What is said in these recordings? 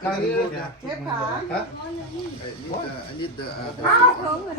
เชฟขาฮะ I need the อ้าวเพิ่งเลย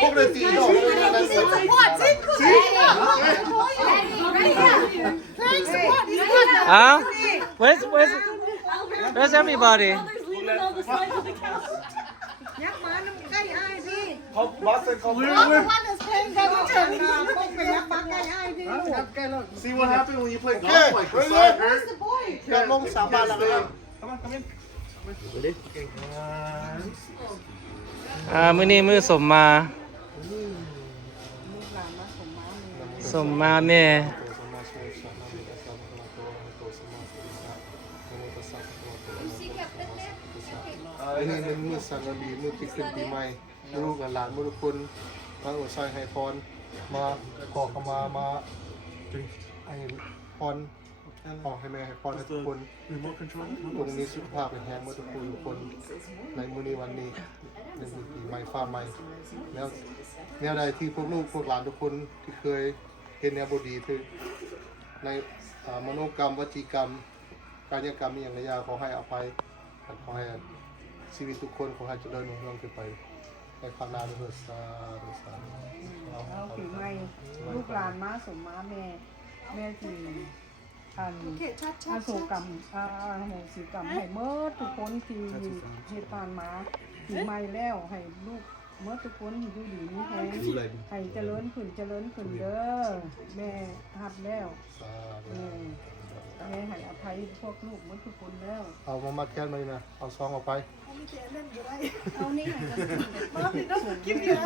พวกเลยตีดอกเลยนะสิWhere's everybody? ยักษ์มาน้ำใกล้ไอ้พี่ เขาบอสเขา วันเดอร์เพลงกันเฉินนะพวกไปยักษ์มาใกล้ไอ้พี่ See what happened when you play golf like the side hurt อยากลงสาบานแล้วครับ มื้อนี้มื้อสมมาแม่ นี่เป็นมือสังกะดีมือที่ขึ้นปีใหม่ลูกหลานมือทุกคนมาอวยชัยให้พรมาขอขมาให้พรขอให้แม่ให้พรให้ทุกคนตรงนี้สุขภาพเป็นแห้งมือทุกคนในมื้อนี้วันนี้ในปีใหม่ฟ้าใหม่แล้วแนวใดที่พวกลูกพวกหลานทุกคนที่เคยเห็นแนวบดีคือในมโนกรรมวจีกรรมกายกรรมอย่างไรยาขอให้อภัยขอให้ชีวิตทุกคนขอให้เจริญรุ่งเรืองขึ้นไปในข้างหน้าด้วยสาธุสาธุ เอาปีใหม่ลูกหลานมาสมมาแม่ที่อันโศกรรมโหสิกรรมให้เมื่อทุกคนที่เหตุการณ์มาปีใหม่แล้วให้ลูกเมื่อทุกคนอยู่ดีมีแฮงให้เจริญขึ้นเด้อแม่หับแล้วแม่ให้อภัยพวกลูกเมื่อทุกคนแล้วเอามาแค่ไหนนะเอาซองออกไปเอานี่มาพี่ต้องกินอยู่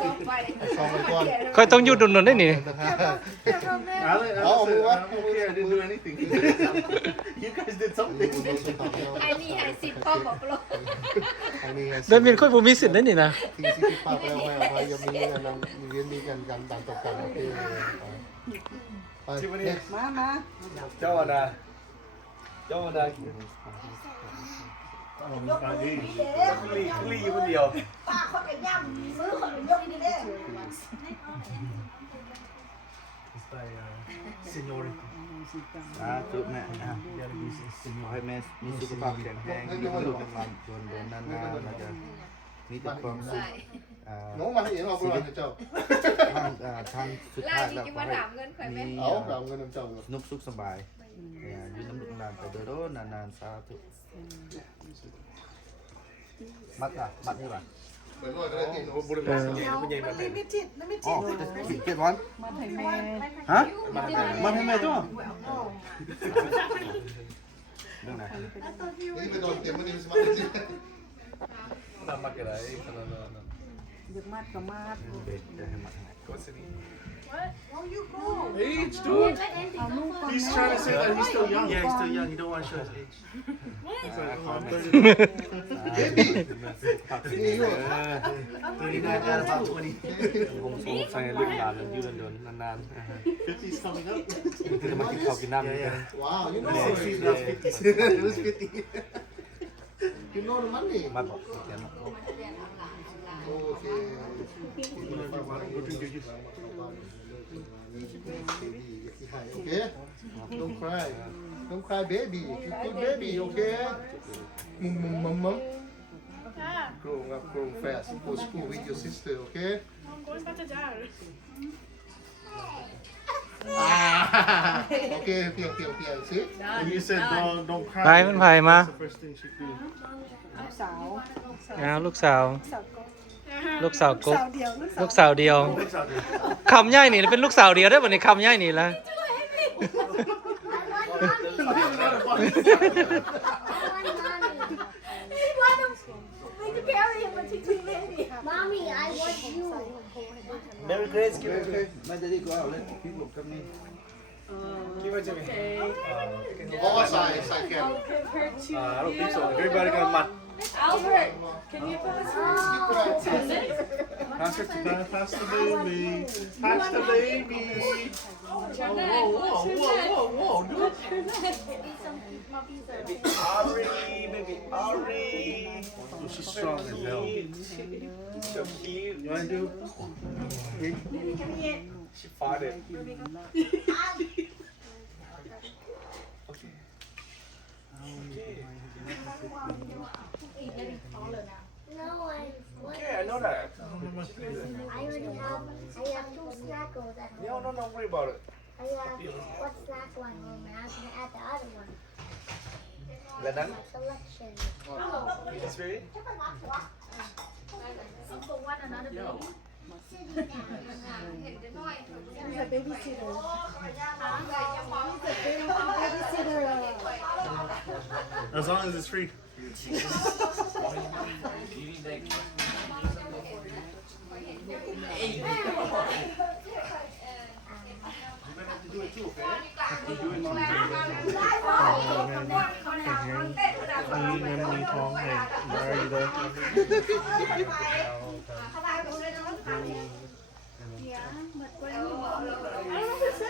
ซองไปก่อน ค่อยต้องหยุดดนได้นี่ เอามือวะ I didn't do anything you guys did something ไอ้นี่ไอ้สิบพ่อบอกลูก เดินบินค่อยบ่มีสิทธิ์ได้นี่นะ ที่ป้าไปเอาไปยังมีกันมีเรียนมีกันต่างต่อกันโอเคมาเจ้าอะไรลี่อยู่คนเดียวป้าคนเป็นย่ำซื้อคนเป็นยกนี่เด้ จุดแม่ขอให้แม่มีสุขภาพแข็งแรงมีความสุขนานๆจนนานๆนะจ๊ะมีแต่ความสุขน้องมาให้เห็นเราเป็นเจ้าทางสุดท้ายแล้วขอให้มีสนุกสุขสบายยืนน้ำลูกนานไปโดยนานๆสาธุมัดนี่ป่ะเหมือนว่าจะได้กินโอ้บุญเลยไม่มีจิตอ๋อเก็บวัน มาให้แม่ฮะมาให้แม่จ้ะเรื่องไหนนี่ไปโดนเต็มมันนี่สมัครจริงทำมากี่ไรขนาดนั้น เด็กมัดกับมัด ก็สิ Oh, you go. Age, dude. He's trying to say that he's still young. Yeah, he's still young. He don't want to show his age. He's like, oh, I'm 39 got about 20. ผมสงสัยเรื่องการยืนเดินนานๆ 50's coming up. จะมากินข้าวกินน้ำกัน Wow, you know 60's not 50's. It was 50. You know the money. มาบอกแกมา Okay. Okay? Don't cry, baby. Good baby, okay? Mum. Growing up, growing fast. Go to school with your sister, okay? I'm going back to dad. Okay, see? And you said don't cry. ไปมันไผมา That's the first thing she do. ลูกสาว ลูกสาวกุ๊ก เดียว ลูกสาวเดียวคำย่ายนี่เป็นลูกสาวเดียวได้บ่นี่คำย่ายนี่ละ Mommy, I want you. Merry Christmas. Mai đi có ảo lên phim một trăm nghìn. Give it to me. Oh, sorry, I don't think so. Everybody got mad. Albert, can you put us Pass the baby. Pass the baby. Whoa, dude. Baby Ari. Oh, she's strong as hell. So cute. You want to do? She farted. don't worry about it. What's that one? I'm gonna add the other one. Là nắng. Selection. It's very. For one another baby. He's a babysitter. As long as it's free.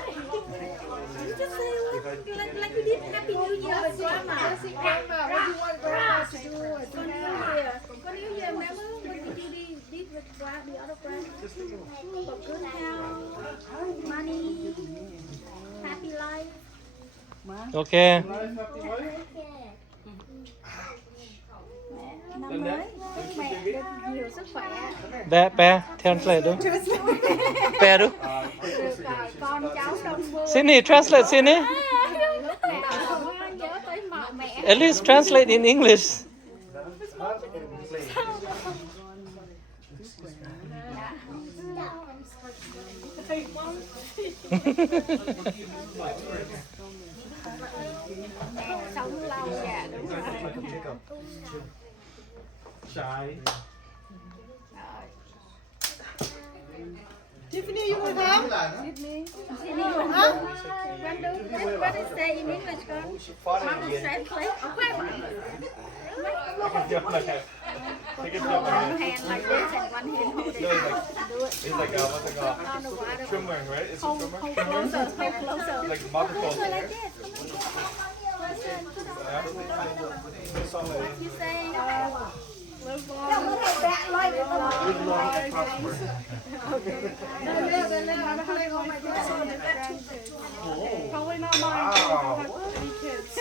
You just say like you did Happy New Year with Grandma. What do you want Grandma to do? For New Year. For New Year, remember what you did with the other grandma? For good health, money, happy life. โอเค Năm mới, mẹ được nhiều sức khỏe. แปล translate ดู แปลดู Được con cháu đông vui. ซินี่ translate ซินี่ Mẹ nhớ tới mẹ. at least translate in English Sống lâu dạ đúng rồi. Trái. Tiffany, you will come? What is say in English, con? Mom is translate. Take it One hand like this and one hand hold it. Do it. It's like a, what's it called? On the water. Trimmer, right? It's a Hold trimmer. closer, hold closer. Like multiple. Like this. You say, live long. Live long and prosper. Probably not mine. I don't have any kids.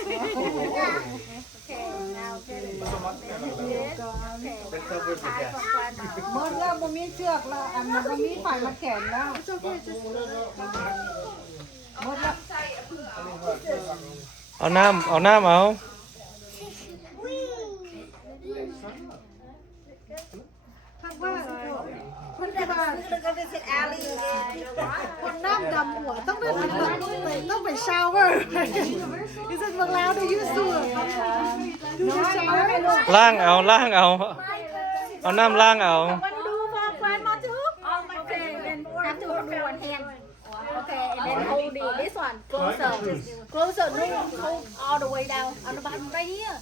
Okay, now get it. Yes. Okay. Tie for grandma. หมดแล้วบ่มีเชือกแล้วอันนั้นบ่มีฝ่ายมาแขนแล้วหมดแล้ว เอาน้ำเอาน้ำเอา คนจะมาคนน้ำดำหัวต้องไปชาวเวอร์ Is it allowed to use to do the shower? ล้างเอาเอาน้ำล้างเอา Want to do for grandma too? Okay, then have to do one hand. Okay, and then hold this one closer. Closer, no, hold all the way down. On the bottom right here.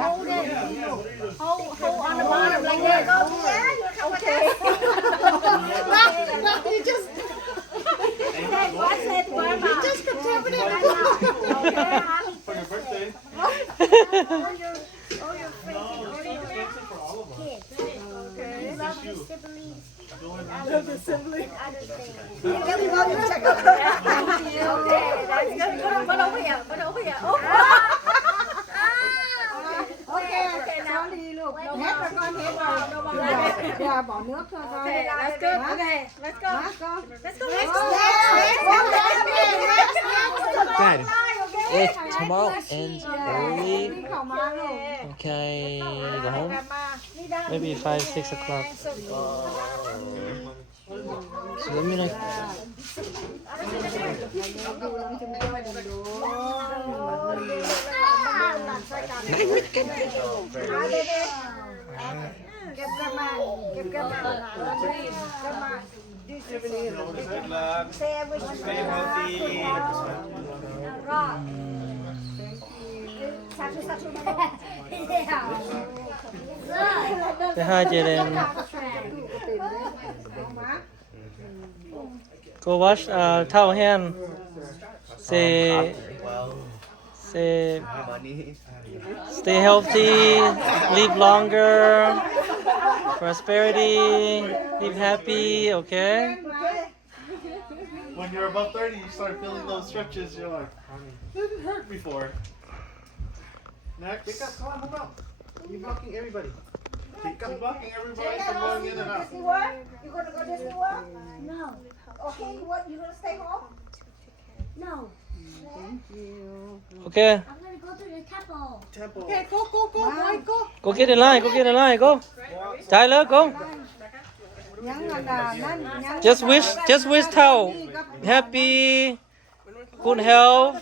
Hold it. Hold on the bottom like that. Okay. No, you just Okay, watch it, grandma. just contributed. Okay. For your birthday. Love the sibling. Okay, that's good. Put over here. Put over here. Oh. Okay, now đi look. Hết rồi con, hết rồi. Dạ, bỏ nước cho con. Okay, that's good. Okay, let's go. Let's go. Dad, if tomorrow ends early, okay, go home. Maybe 5-6 o'clock. So let me like. Good luck. Stay healthy. Say hi, Jaden. Go wash towel hand. Say Money. stay healthy, live longer, prosperity, live happy, okay? When you're above 30, you start feeling those stretches. You're like, didn't hurt before. Next. Pick up, come on, move out. You're blocking everybody. Pick up blocking everybody from going in and out. You gonna go Disney World? No. Okay, what, you gonna stay home? No. thank you โอเค I'm gonna go to the temple. Temple. okay go go go boy go go get in line go get in line go จ่ายเลย go ยังอันดานั่นยัง just wish เท่า happy good health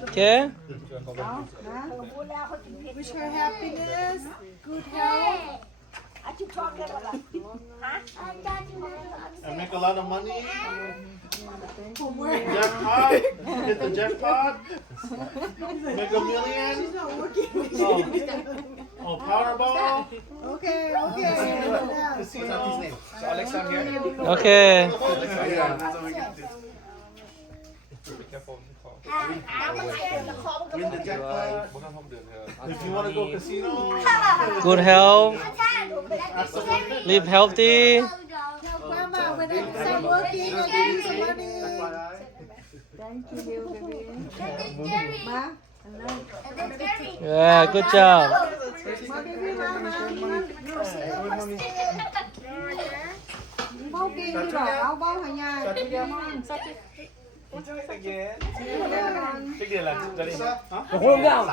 โอเค wish her happiness good health I keep talking about that. And make a lot of money. Jackpot. Hit the jackpot. Make a million. Oh, Powerball. okay okay Casino. So Alexa here โอเค win the jackpot If you want to go casino, good health ask someone. live healthy Mama when I start working I'll give you some money thank you baby ma yeah good job ma baby ma bao kia đi rồi áo bao hàng nhà Check it out. Ready? hold down